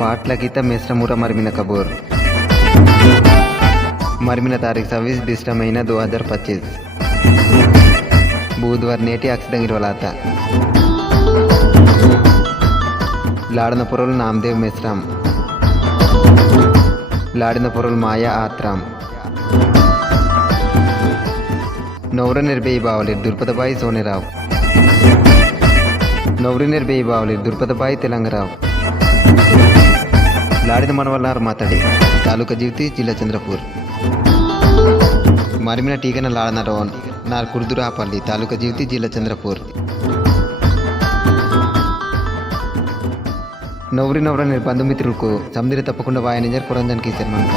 पाटला गीता मेसरामुरा मरमिना कबूर मरमिना तारीख 26 डिसेंबर महीना 2025 बुधवार नेटी अक्षदंगिर वलाता लाड़न पुरुल नामदेव मेसराम लाड़िन पुरुल माया आत्राम नौर निर्भयी बावली दुर्पदबाई सोनेराव नौरी निर्भयी बावली दुर्पदबाई तेलंगराव लाड़िन मनवल्लार मातड़ी तालूका जीवती जिला चंद्रपूर मरमिना टीकन लाड़न रोन नार कुर्दुरापल्ली तालूका जीवती जिला चंद्रपूर नौरी नौरा बंधुमित्रुలకు సమిదిని తప్పకుండా వాయనింజర్ పురంజన్ కి శర్మన్